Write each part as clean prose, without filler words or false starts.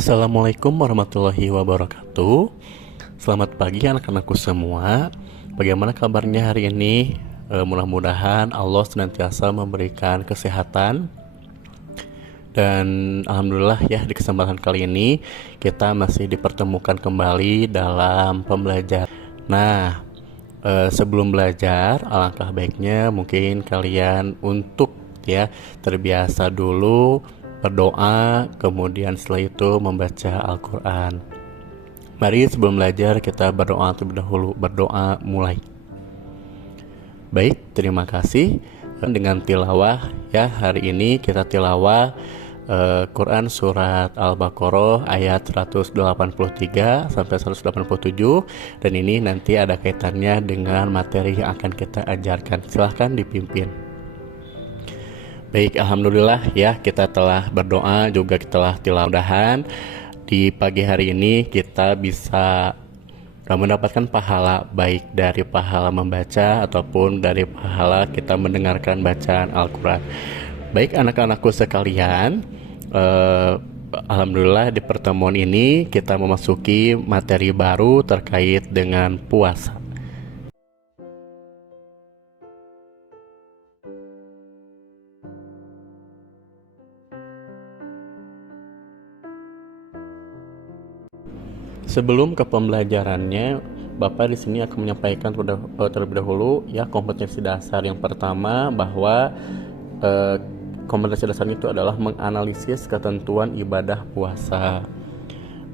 Assalamualaikum warahmatullahi wabarakatuh. Selamat pagi anak-anakku semua. Bagaimana kabarnya hari ini? Mudah-mudahan Allah senantiasa memberikan kesehatan. Dan alhamdulillah ya, di kesempatan kali ini kita masih dipertemukan kembali dalam pembelajaran. Nah, sebelum belajar, alangkah baiknya mungkin kalian untuk terbiasa dulu berdoa, kemudian setelah itu membaca Al-Quran. Mari sebelum belajar kita berdoa terlebih dahulu. Berdoa mulai. Baik, terima kasih. Dengan tilawah ya, hari ini kita tilawah Quran surat Al-Baqarah ayat 183 sampai 187, dan ini nanti ada kaitannya dengan materi yang akan kita ajarkan. Silahkan dipimpin. Baik, alhamdulillah ya, kita telah berdoa juga, kita telah tilawah. Di pagi hari ini kita bisa mendapatkan pahala, baik dari pahala membaca ataupun dari pahala kita mendengarkan bacaan Al-Quran. Baik anak-anakku sekalian, alhamdulillah di pertemuan ini kita memasuki materi baru terkait dengan puasa. Sebelum ke pembelajarannya, Bapak di sini akan menyampaikan terlebih dahulu ya kompetensi dasar. Yang pertama, bahwa kompetensi dasar itu adalah menganalisis ketentuan ibadah puasa.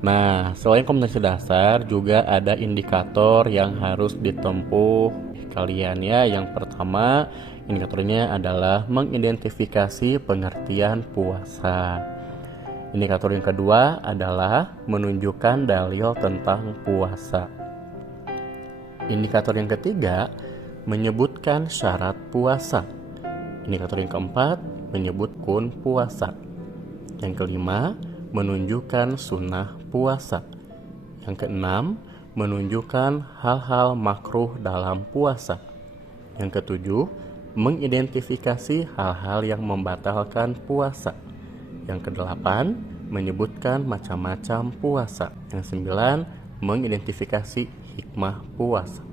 Nah, selain kompetensi dasar juga ada indikator yang harus ditempuh kalian ya. Yang pertama, indikatornya adalah mengidentifikasi pengertian puasa. Indikator yang kedua adalah menunjukkan dalil tentang puasa. Indikator yang ketiga, menyebutkan syarat puasa. Indikator yang keempat, menyebut rukun puasa. Yang kelima, menunjukkan sunnah puasa. Yang keenam, menunjukkan hal-hal makruh dalam puasa. Yang ketujuh, mengidentifikasi hal-hal yang membatalkan puasa. Yang kedelapan, menyebutkan macam-macam puasa. Yang sembilan, mengidentifikasi hikmah puasa.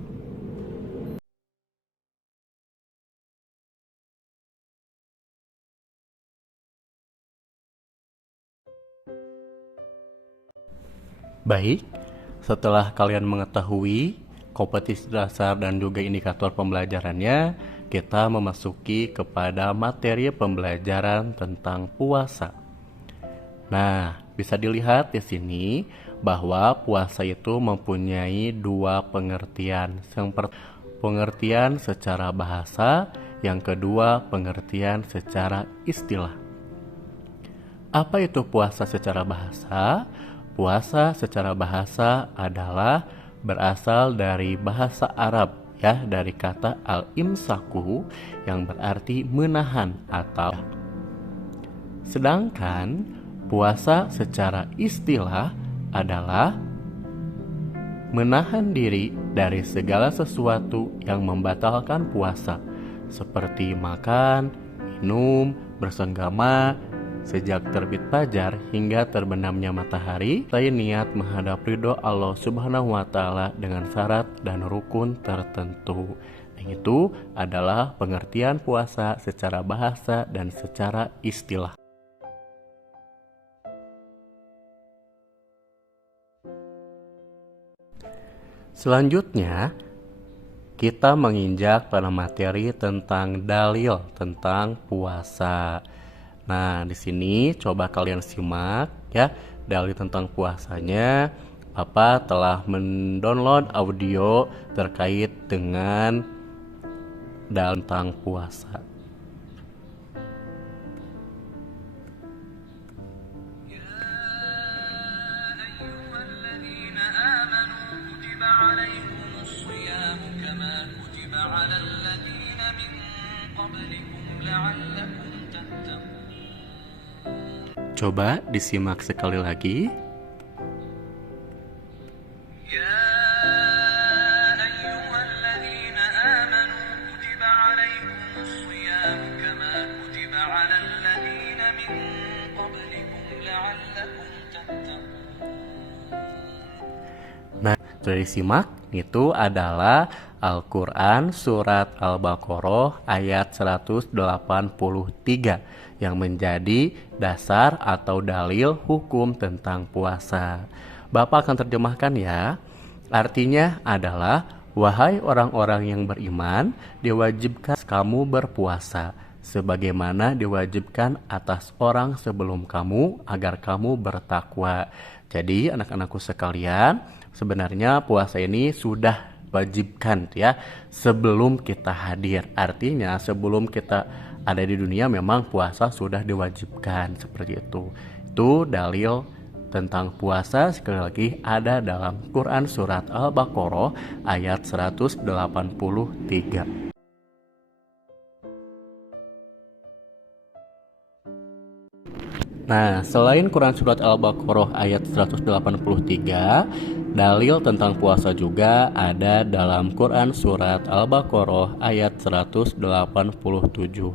Baik, setelah kalian mengetahui kompetensi dasar dan juga indikator pembelajarannya, kita memasuki kepada materi pembelajaran tentang puasa. Nah, bisa dilihat di sini bahwa puasa itu mempunyai dua pengertian. Yang pertama, pengertian secara bahasa, yang kedua, pengertian secara istilah. Apa itu puasa secara bahasa? Puasa secara bahasa adalah berasal dari bahasa Arab ya, dari kata al-imsaku yang berarti menahan atau. Sedangkan puasa secara istilah adalah menahan diri dari segala sesuatu yang membatalkan puasa, seperti makan, minum, bersenggama, sejak terbit fajar hingga terbenamnya matahari, selain niat menghadap ridho Allah Subhanahu wa Ta'ala dengan syarat dan rukun tertentu. Yang itu adalah pengertian puasa secara bahasa dan secara istilah. Selanjutnya, kita menginjak pada materi tentang dalil tentang puasa. Nah, di sini coba kalian simak ya, dalil tentang puasanya. Bapak telah mendownload audio terkait dengan dalil tentang puasa. Coba disimak sekali lagi. Sudah disimak? Itu adalah Al-Quran Surat Al-Baqarah ayat 183 yang menjadi dasar atau dalil hukum tentang puasa. Bapak akan terjemahkan ya. Artinya adalah, wahai orang-orang yang beriman, diwajibkan kamu berpuasa sebagaimana diwajibkan atas orang sebelum kamu agar kamu bertakwa. Jadi anak-anakku sekalian, sebenarnya puasa ini sudah wajibkan ya sebelum kita hadir. Artinya sebelum kita ada di dunia memang puasa sudah diwajibkan seperti itu. Itu dalil tentang puasa sekali lagi ada dalam Quran Surat Al-Baqarah ayat 183. Nah, selain Quran Surat Al-Baqarah ayat 183, dalil tentang puasa juga ada dalam Quran Surat Al-Baqarah ayat 187.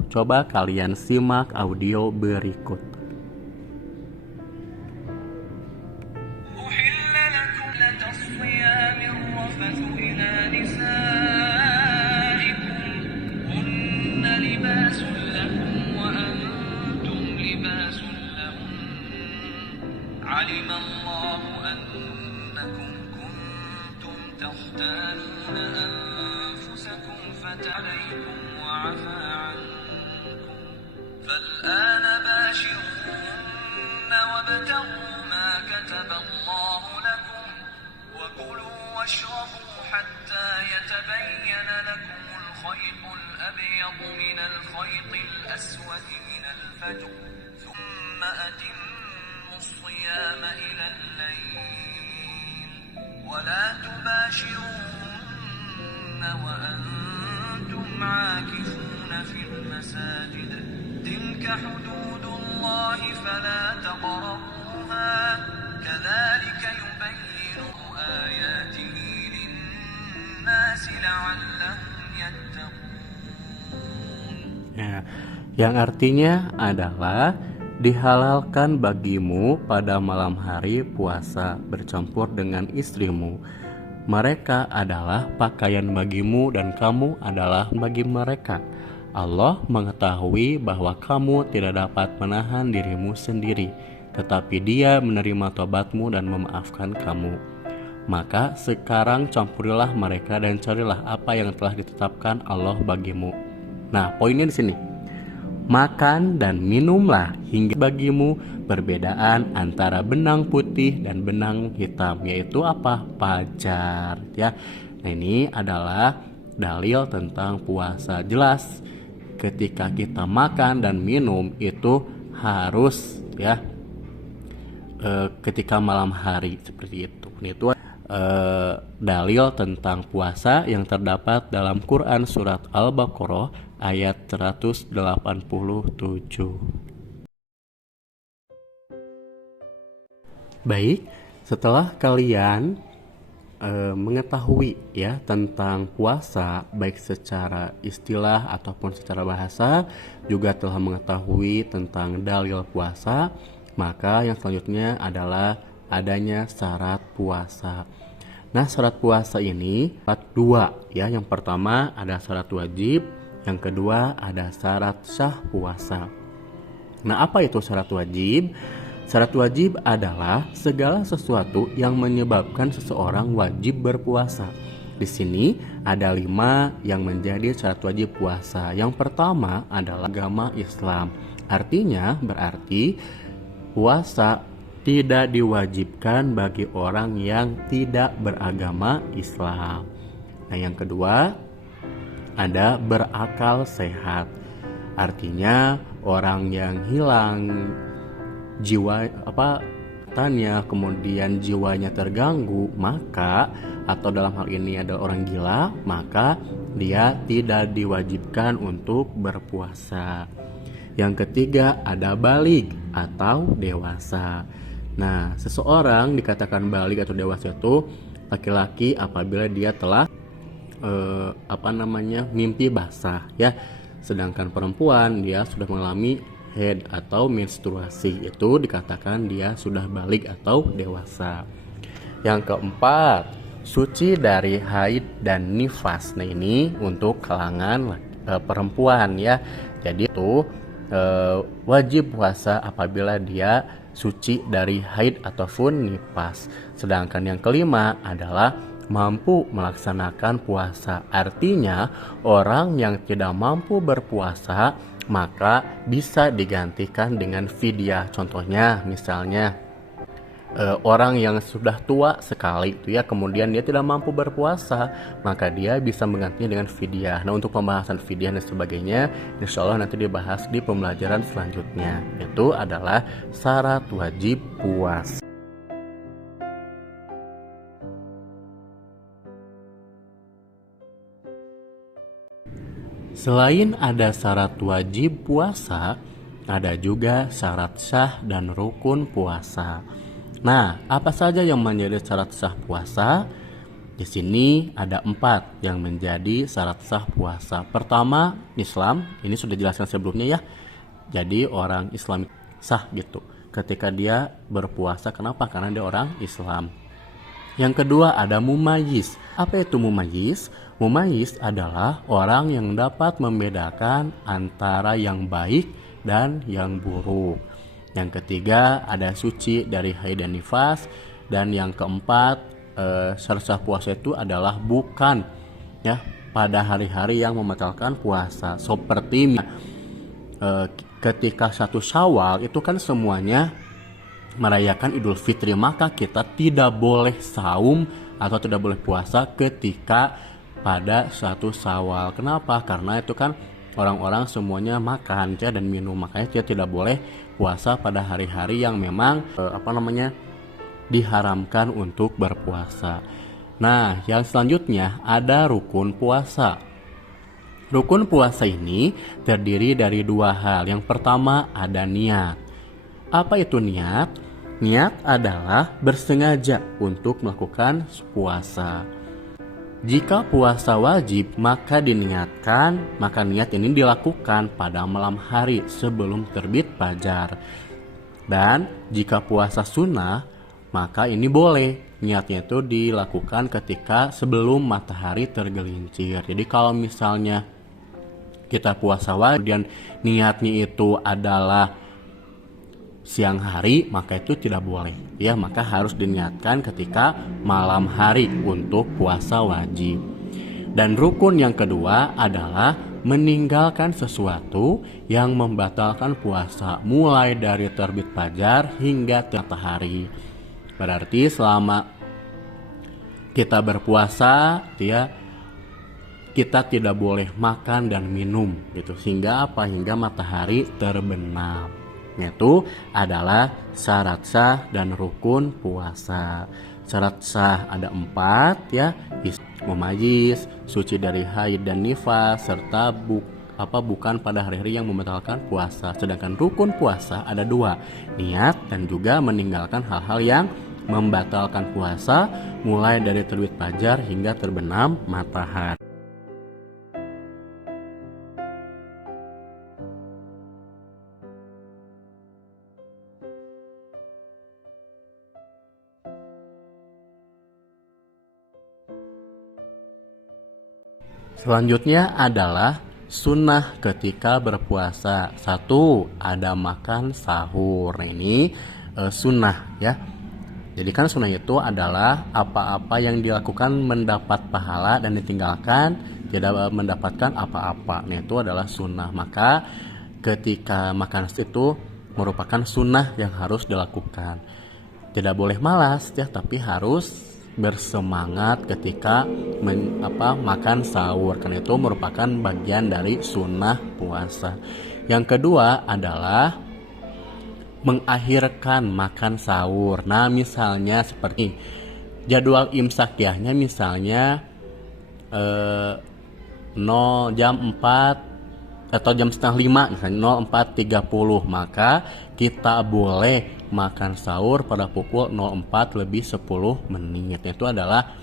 Coba kalian simak audio berikut. علم الله أنكم كنتم تختانون أنفسكم فتعليكم وعفى عنكم فالآن باشروهن وابتغوا ما كتب الله لكم وكلوا واشربوا حتى يتبين لكم الخيط الأبيض من الخيط الأسود من الفجر ثم أتموا الصيام إلى الليل ولا تباشروهن وأنتم عاكفون في المساجد تلك حدود الله فلا تقربوها كذلك يبين آياته للناس لعلهم يتقون. Yang artinya adalah dihalalkan bagimu pada malam hari puasa bercampur dengan istrimu. Mereka adalah pakaian bagimu dan kamu adalah bagi mereka. Allah mengetahui bahwa kamu tidak dapat menahan dirimu sendiri, tetapi Dia menerima tobatmu dan memaafkan kamu. Maka sekarang campurilah mereka dan carilah apa yang telah ditetapkan Allah bagimu. Nah, poinnya di sini. Makan dan minumlah hingga bagimu perbedaan antara benang putih dan benang hitam, yaitu apa? Fajar ya. Nah, ini adalah dalil tentang puasa. Jelas ketika kita makan dan minum itu harus ya ketika malam hari seperti itu. Itu dalil tentang puasa yang terdapat dalam Quran Surat Al-Baqarah ayat 187. Baik, setelah kalian mengetahui ya tentang puasa baik secara istilah ataupun secara bahasa, juga telah mengetahui tentang dalil puasa, maka yang selanjutnya adalah adanya syarat puasa. Nah, syarat puasa ini dua ya. Yang pertama ada syarat wajib, yang kedua ada syarat sah puasa. Nah, apa itu syarat wajib? Syarat wajib adalah segala sesuatu yang menyebabkan seseorang wajib berpuasa. Di sini ada 5 yang menjadi syarat wajib puasa. Yang pertama adalah agama Islam. Artinya berarti puasa tidak diwajibkan bagi orang yang tidak beragama Islam. Nah, yang kedua ada berakal sehat. Artinya orang yang hilang tanya kemudian jiwanya terganggu, maka atau dalam hal ini adalah orang gila, maka dia tidak diwajibkan untuk berpuasa. Yang ketiga ada baligh atau dewasa. Nah, seseorang dikatakan baligh atau dewasa itu laki-laki apabila dia telah mimpi basah ya. Sedangkan perempuan dia sudah mengalami haid atau menstruasi, itu dikatakan dia sudah baligh atau dewasa. Yang keempat, suci dari haid dan nifas. Nah ini untuk kalangan perempuan ya. Jadi itu wajib puasa apabila dia suci dari haid ataupun nifas. Sedangkan yang kelima adalah mampu melaksanakan puasa. Artinya orang yang tidak mampu berpuasa maka bisa digantikan dengan fidyah. Contohnya misalnya orang yang sudah tua sekali itu ya, kemudian dia tidak mampu berpuasa, maka dia bisa menggantinya dengan fidyah. Nah untuk pembahasan fidyah dan sebagainya insya Allah nanti dibahas di pembelajaran selanjutnya. Itu adalah syarat wajib puasa. Selain ada syarat wajib puasa, ada juga syarat sah dan rukun puasa. Nah, apa saja yang menjadi syarat sah puasa? Di sini ada 4 yang menjadi syarat sah puasa. Pertama, Islam. Ini sudah dijelaskan sebelumnya ya. Jadi orang Islam sah gitu ketika dia berpuasa. Kenapa? Karena dia orang Islam. Yang kedua ada mumayyiz. Apa itu mumayyiz? Mumayyiz adalah orang yang dapat membedakan antara yang baik dan yang buruk. Yang ketiga ada suci dari haid dan nifas. Dan yang keempat syarat sah puasa itu adalah bukan ya pada hari-hari yang membatalkan puasa. Seperti ketika 1 Syawal itu kan semuanya merayakan Idul Fitri, maka kita tidak boleh saum atau tidak boleh puasa ketika pada 1 Syawal. Kenapa? Karena itu kan orang-orang semuanya makan ya dan minum, makanya kita tidak boleh puasa pada hari-hari yang memang diharamkan untuk berpuasa. Nah, yang selanjutnya ada rukun puasa. Rukun puasa ini terdiri dari 2 hal. Yang pertama ada niat. Apa itu niat? Niat adalah bersengaja untuk melakukan puasa. Jika puasa wajib, maka diniatkan, maka niat ini dilakukan pada malam hari sebelum terbit fajar. Dan jika puasa sunnah, maka ini boleh. Niatnya itu dilakukan ketika sebelum matahari tergelincir. Jadi kalau misalnya kita puasa wajib dan niatnya itu adalah siang hari, maka itu tidak boleh ya, maka harus diniatkan ketika malam hari untuk puasa wajib. Dan rukun yang kedua adalah meninggalkan sesuatu yang membatalkan puasa mulai dari terbit fajar hingga matahari. Berarti selama kita berpuasa ya, kita tidak boleh makan dan minum gitu hingga apa? Hingga matahari terbenam. Itu adalah syarat sah dan rukun puasa. Syarat sah ada 4 ya, mumayyiz, suci dari haid dan nifas, serta bukan pada hari-hari yang membatalkan puasa. Sedangkan rukun puasa ada 2, niat dan juga meninggalkan hal-hal yang membatalkan puasa mulai dari terbit fajar hingga terbenam matahari. Selanjutnya adalah sunnah ketika berpuasa. 1, ada makan sahur. Nah ini sunnah ya. Jadi kan sunnah itu adalah apa-apa yang dilakukan mendapat pahala dan ditinggalkan tidak mendapatkan apa-apa. Nah itu adalah sunnah. Maka ketika makan itu merupakan sunnah yang harus dilakukan. Tidak boleh malas ya, tapi harus bersemangat ketika makan sahur, karena itu merupakan bagian dari sunnah puasa. Yang kedua adalah mengakhirkan makan sahur. Nah misalnya seperti jadwal imsakiahnya misalnya jam 4 atau jam setengah 5 misalnya 04.30, maka kita boleh makan sahur pada pukul 04:10. Itu adalah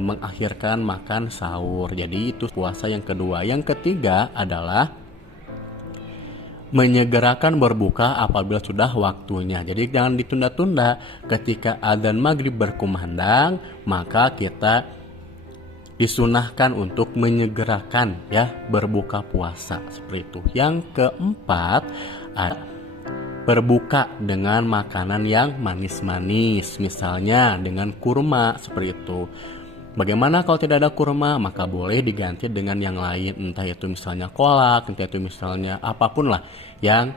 mengakhirkan makan sahur. Jadi itu puasa yang kedua. Yang ketiga adalah menyegerakan berbuka apabila sudah waktunya. Jadi jangan ditunda-tunda. Ketika adzan maghrib berkumandang, maka kita disunahkan untuk menyegerakan ya berbuka puasa seperti itu. Yang keempat, berbuka dengan makanan yang manis-manis, misalnya dengan kurma seperti itu. Bagaimana kalau tidak ada kurma? Maka boleh diganti dengan yang lain, entah itu misalnya kolak, entah itu misalnya apapun lah yang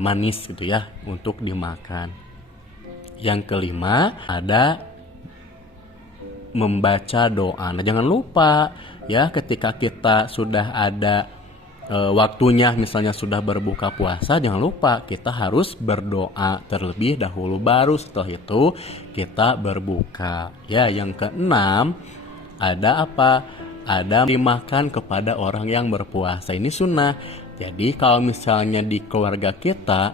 manis gitu ya untuk dimakan. Yang kelima, ada membaca doa. Nah, jangan lupa ya ketika kita sudah ada waktunya, misalnya sudah berbuka puasa, jangan lupa kita harus berdoa terlebih dahulu, baru setelah itu kita berbuka. Ya, yang keenam, ada apa? Ada dimakan kepada orang yang berpuasa. Ini sunnah. Jadi kalau misalnya di keluarga kita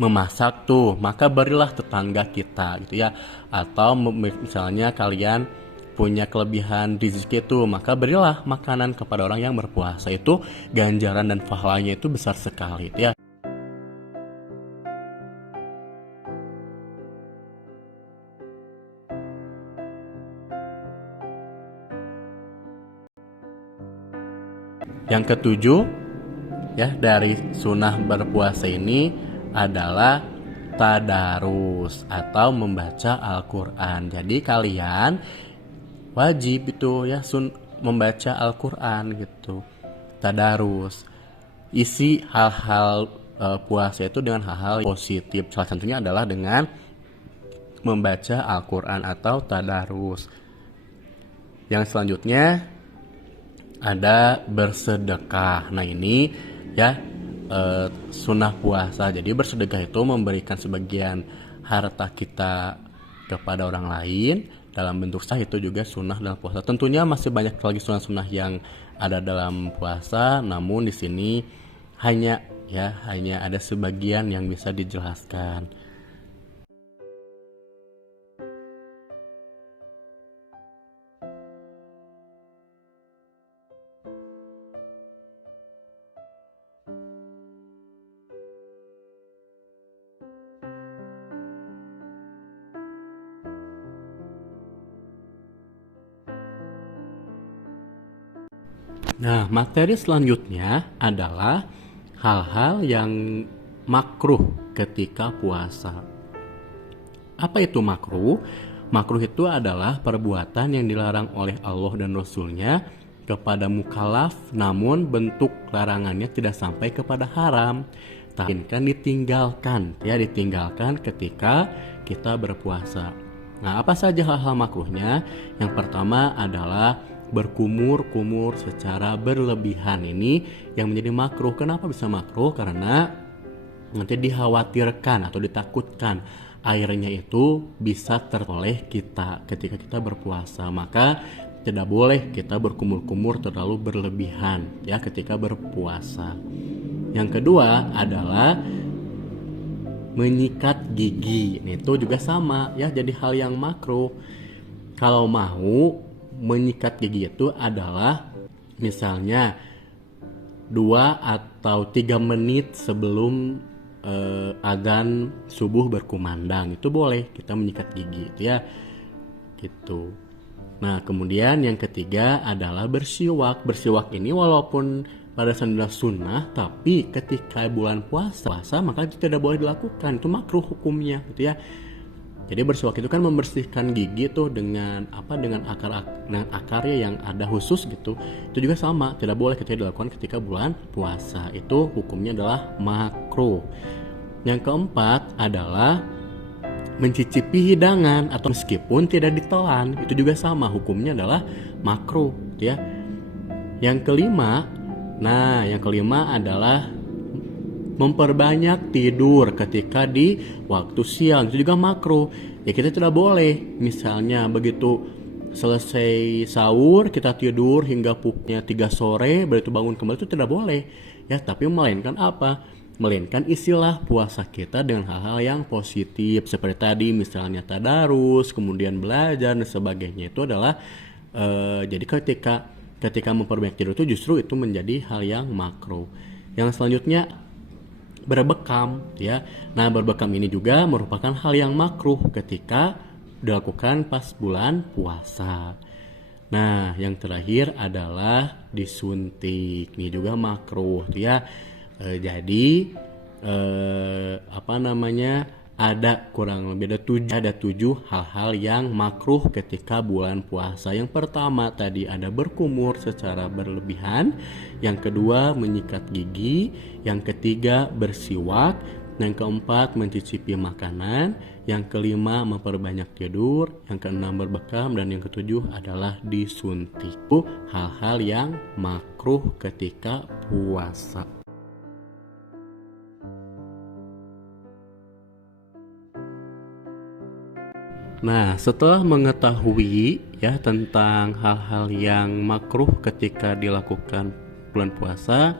memasak tuh, maka berilah tetangga kita gitu ya. Atau misalnya kalian punya kelebihan rezeki itu, maka berilah makanan kepada orang yang berpuasa. Itu ganjaran dan pahalanya itu besar sekali ya. Yang ketujuh ya dari sunnah berpuasa ini adalah tadarus atau membaca Al-Quran. Jadi kalian wajib itu ya membaca Al-Quran gitu. Tadarus, isi hal-hal puasa itu dengan hal-hal positif. Salah satunya adalah dengan membaca Al-Quran atau tadarus. Yang selanjutnya ada bersedekah. Nah ini ya sunnah puasa. Jadi bersedekah itu memberikan sebagian harta kita kepada orang lain dalam bentuk sah, itu juga sunnah dalam puasa. Tentunya masih banyak lagi sunnah-sunnah yang ada dalam puasa, namun di sini hanya ada sebagian yang bisa dijelaskan. Nah, materi selanjutnya adalah hal-hal yang makruh ketika puasa. Apa itu makruh? Makruh itu adalah perbuatan yang dilarang oleh Allah dan Rasul-Nya kepada mukallaf, namun bentuk larangannya tidak sampai kepada haram, tapi kan ditinggalkan ketika kita berpuasa. Nah, apa saja hal-hal makruhnya? Yang pertama adalah berkumur-kumur secara berlebihan. Ini yang menjadi makruh. Kenapa bisa makruh? Karena nanti dikhawatirkan atau ditakutkan airnya itu bisa teroleh kita ketika kita berpuasa. Maka tidak boleh kita berkumur-kumur terlalu berlebihan ya ketika berpuasa. Yang kedua adalah menyikat gigi. Itu juga sama ya, jadi hal yang makruh. Kalau mau menyikat gigi itu adalah misalnya 2 atau 3 menit sebelum adzan subuh berkumandang, itu boleh kita menyikat gigi itu ya gitu. Nah, kemudian yang ketiga adalah bersiwak. Bersiwak ini walaupun pada adalah sunnah, tapi ketika bulan puasa maka itu tidak boleh dilakukan, itu makruh hukumnya gitu ya. Jadi bersiwak itu kan membersihkan gigi tuh dengan akarnya yang ada khusus gitu. Itu juga sama, tidak boleh kita dilakukan ketika bulan puasa. Itu hukumnya adalah makruh. Yang keempat adalah mencicipi hidangan atau meskipun tidak ditelan, itu juga sama, hukumnya adalah makruh ya. Yang kelima adalah memperbanyak tidur ketika di waktu siang, itu juga makruh. Ya kita tidak boleh misalnya begitu selesai sahur kita tidur hingga pukul 3 sore baru itu bangun kembali, itu tidak boleh ya. Tapi melainkan apa? Melainkan isilah puasa kita dengan hal-hal yang positif seperti tadi, misalnya tadarus, kemudian belajar dan sebagainya. Itu adalah jadi ketika memperbanyak tidur itu justru itu menjadi hal yang makruh. Yang selanjutnya berbekam ya. Nah, berbekam ini juga merupakan hal yang makruh ketika dilakukan pas bulan puasa. Nah, yang terakhir adalah disuntik. Ini juga makruh ya. Jadi apa namanya? Ada kurang lebih ada tujuh hal-hal yang makruh ketika bulan puasa. Yang pertama tadi ada berkumur secara berlebihan, yang kedua menyikat gigi, yang ketiga bersiwak, yang keempat mencicipi makanan, yang kelima memperbanyak tidur, yang keenam berbekam, dan yang ketujuh adalah disuntik. Itu hal-hal yang makruh ketika puasa. Nah, setelah mengetahui ya tentang hal-hal yang makruh ketika dilakukan bulan puasa,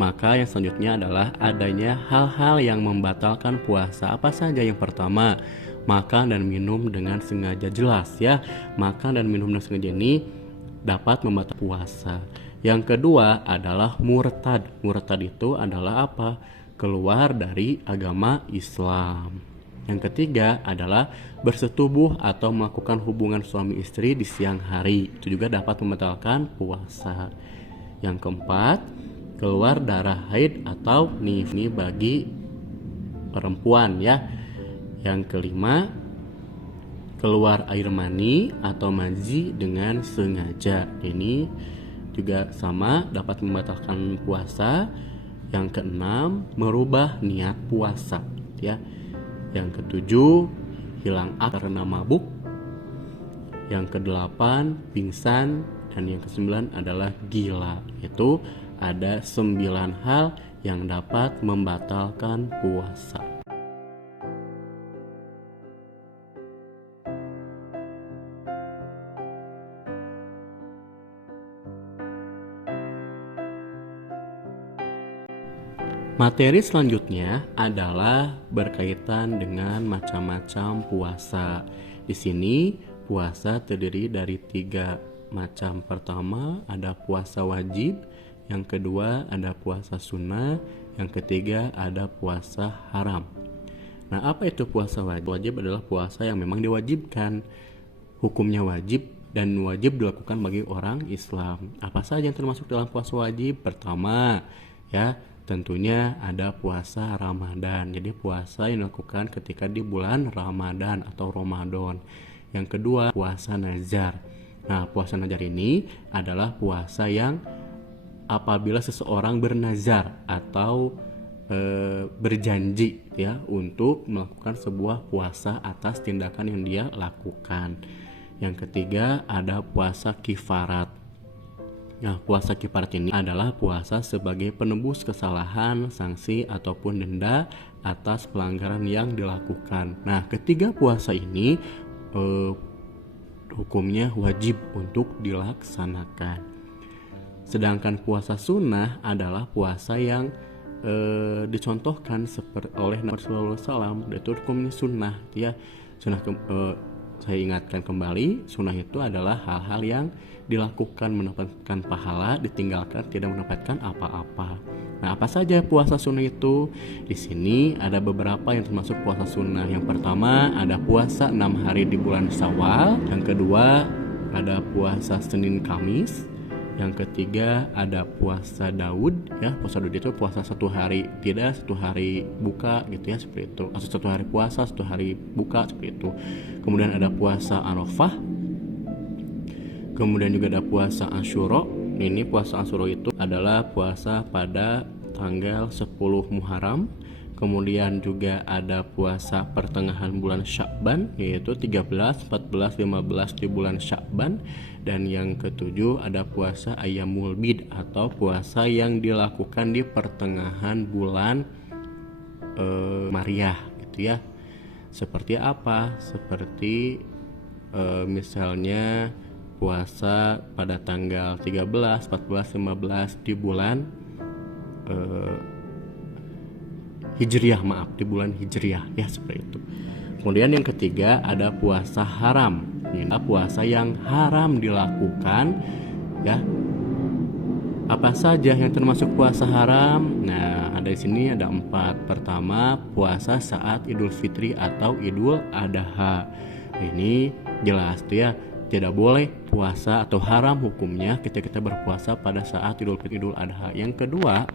maka yang selanjutnya adalah adanya hal-hal yang membatalkan puasa. Apa saja? Yang pertama, makan dan minum dengan sengaja. Jelas ya, makan dan minum dengan sengaja ini dapat membatalkan puasa. Yang kedua adalah murtad. Murtad itu adalah apa? Keluar dari agama Islam. Yang ketiga adalah bersetubuh atau melakukan hubungan suami istri di siang hari. Itu juga dapat membatalkan puasa. Yang keempat, keluar darah haid atau nifas bagi perempuan ya. Yang kelima, keluar air mani atau mazi dengan sengaja. Ini juga sama dapat membatalkan puasa. Yang keenam, merubah niat puasa ya. Yang ketujuh, hilang akal karena mabuk. Yang kedelapan, pingsan. Dan yang kesembilan adalah gila. Itu ada 9 hal yang dapat membatalkan puasa. Materi selanjutnya adalah berkaitan dengan macam-macam puasa. Di sini puasa terdiri dari 3 macam. Pertama ada puasa wajib, yang kedua ada puasa sunnah, yang ketiga ada puasa haram. Nah, apa itu puasa wajib? Wajib adalah puasa yang memang diwajibkan. Hukumnya wajib dan wajib dilakukan bagi orang Islam. Apa saja yang termasuk dalam puasa wajib? Pertama, ya, tentunya ada puasa Ramadan. Jadi puasa yang dilakukan ketika di bulan Ramadan atau Ramadan. Yang kedua, puasa nazar. Nah, puasa nazar ini adalah puasa yang apabila seseorang bernazar atau berjanji ya untuk melakukan sebuah puasa atas tindakan yang dia lakukan. Yang ketiga ada puasa kifarat. Nah, puasa kifarat ini adalah puasa sebagai penebus kesalahan, sanksi ataupun denda atas pelanggaran yang dilakukan. Nah, ketiga puasa ini hukumnya wajib untuk dilaksanakan. Sedangkan puasa sunnah adalah puasa yang dicontohkan oleh Nabi Sallallahu Alaihi Wasallam. Itu hukumnya sunnah ya. Sunnah saya ingatkan kembali, sunnah itu adalah hal-hal yang dilakukan mendapatkan pahala, ditinggalkan tidak mendapatkan apa-apa. Nah, apa saja puasa sunnah itu? Di sini ada beberapa yang termasuk puasa sunnah. Yang pertama ada puasa 6 hari di bulan Syawal. Yang kedua ada puasa Senin Kamis. Yang ketiga ada puasa Daud ya. Puasa Daud itu puasa 1 hari tidak 1 hari buka gitu ya, seperti itu. Atau 1 hari puasa 1 hari buka seperti itu. Kemudian ada puasa Arafah. Kemudian juga ada puasa Asyura. Ini puasa Asyura itu adalah puasa pada tanggal 10 Muharram. Kemudian juga ada puasa pertengahan bulan Sya'ban, yaitu 13, 14, 15 di bulan Sya'ban. Dan yang ketujuh ada puasa Ayyamul Bid atau puasa yang dilakukan di pertengahan bulan Mariah gitu ya. Seperti apa? Seperti misalnya puasa pada tanggal 13, 14, 15 di bulan Hijriah, di bulan Hijriah ya, seperti itu. Kemudian yang ketiga ada puasa haram. Ini puasa yang haram dilakukan ya Apa saja yang termasuk puasa haram? Nah, ada di sini ada 4. Pertama, puasa saat Idul Fitri atau Idul Adha. Ini jelas tuh ya, tidak boleh puasa atau haram hukumnya ketika kita berpuasa pada saat Idul Fitri Idul Adha. Yang kedua,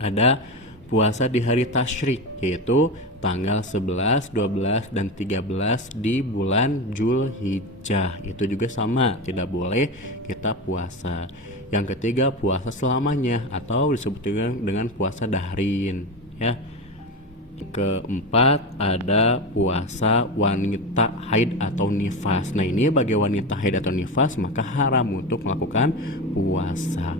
ada puasa di hari tasyrik, yaitu tanggal 11, 12, dan 13 di bulan Zulhijjah. Itu juga sama, tidak boleh kita puasa. Yang ketiga, puasa selamanya atau disebut dengan puasa dahrin ya. Keempat, ada puasa wanita haid atau nifas. Nah, ini bagi wanita haid atau nifas maka haram untuk melakukan puasa.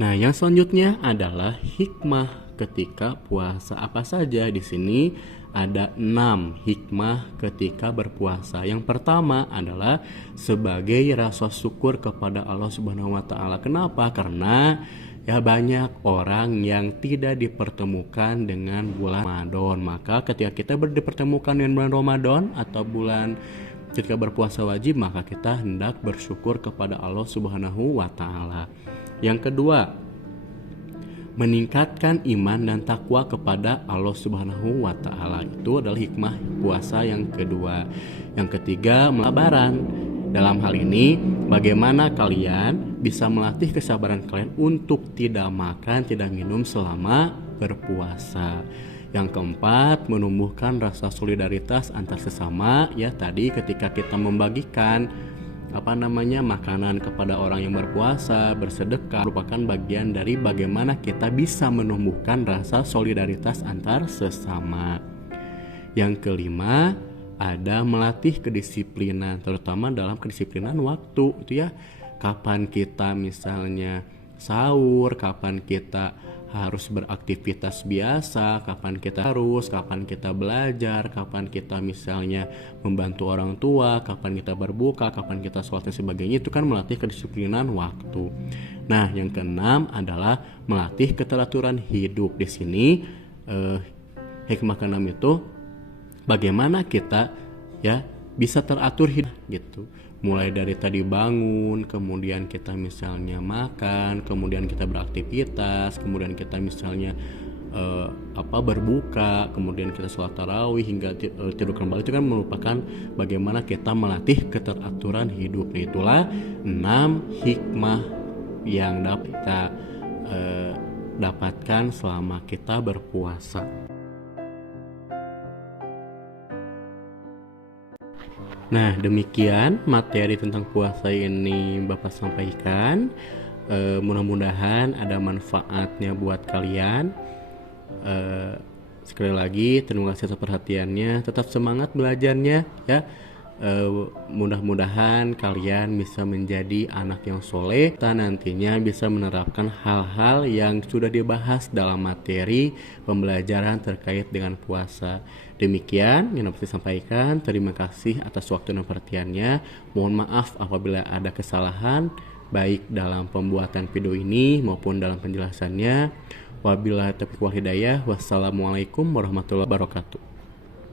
Nah, yang selanjutnya adalah hikmah ketika puasa. Apa saja di sini? Ada 6 hikmah ketika berpuasa. Yang pertama adalah sebagai rasa syukur kepada Allah Subhanahu wa taala. Kenapa? Karena ya banyak orang yang tidak dipertemukan dengan bulan Ramadan. Maka ketika kita dipertemukan dengan bulan Ramadan atau bulan ketika berpuasa wajib, maka kita hendak bersyukur kepada Allah Subhanahu wa taala. Yang kedua, meningkatkan iman dan takwa kepada Allah Subhanahu wa taala. Itu adalah hikmah puasa yang kedua. Yang ketiga, kesabaran. Dalam hal ini, bagaimana kalian bisa melatih kesabaran kalian untuk tidak makan, tidak minum selama berpuasa. Yang keempat, menumbuhkan rasa solidaritas antar sesama. Ya, tadi ketika kita membagikan makanan kepada orang yang berpuasa, bersedekah, merupakan bagian dari bagaimana kita bisa menumbuhkan rasa solidaritas antar sesama. Yang kelima, ada melatih kedisiplinan, terutama dalam kedisiplinan waktu itu ya. Kapan kita misalnya sahur, kapan kita harus beraktivitas biasa, kapan kita belajar, kapan kita misalnya membantu orang tua, kapan kita berbuka, kapan kita sholat dan sebagainya. Itu kan melatih kedisiplinan waktu. Nah, yang keenam adalah melatih keteraturan hidup. Di sini hikmah keenam itu bagaimana kita ya bisa teratur hidup gitu. Mulai dari tadi bangun, kemudian kita misalnya makan, kemudian kita beraktivitas, kemudian kita misalnya berbuka, kemudian kita sholat tarawih hingga tidur kembali. Itu kan merupakan bagaimana kita melatih keteraturan hidup. Nah, itulah 6 hikmah yang dapat kita dapatkan selama kita berpuasa. Nah, demikian materi tentang puasa ini Bapak sampaikan. Mudah-mudahan ada manfaatnya buat kalian. Sekali lagi terima kasih atas perhatiannya. Tetap semangat belajarnya ya. Mudah-mudahan kalian bisa menjadi anak yang soleh dan nantinya bisa menerapkan hal-hal yang sudah dibahas dalam materi pembelajaran terkait dengan puasa. Demikian yang dapat saya sampaikan. Terima kasih atas waktu dan perhatiannya. Mohon maaf apabila ada kesalahan baik dalam pembuatan video ini maupun dalam penjelasannya. Wabillahi taufiq wal hidayah. Wassalamualaikum warahmatullahi wabarakatuh.